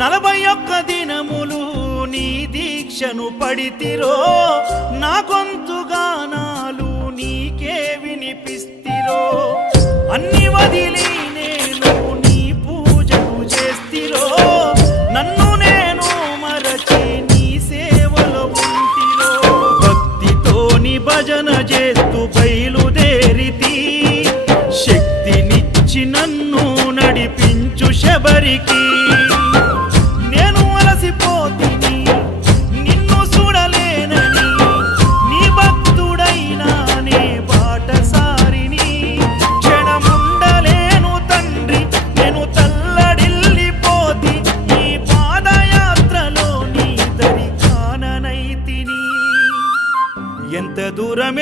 41 దినములు నీ దీక్షను పడితిరో, నా గొంతుగానాలు నీకే వినిపిస్తిరో, అన్ని వదిలి నేను నీ పూజకు చేస్తిరో, నన్ను నేను మరచి నీ సేవలో ఉంటిరో. భక్తితోని భజన చేస్తూ బయలుదేరితి, శక్తినిచ్చి నన్ను నడిపించు శబరికి. నేను అలసిపోతిని నిన్ను చూడలేనని, నీ భక్తుడైనా నే బాటసారిని. క్షణముండలేను తండ్రి నేను తల్లడిల్లిపోతి, ఈ పాదయాత్రలో నీ దరి కాననైతిని. ఎంత దూరం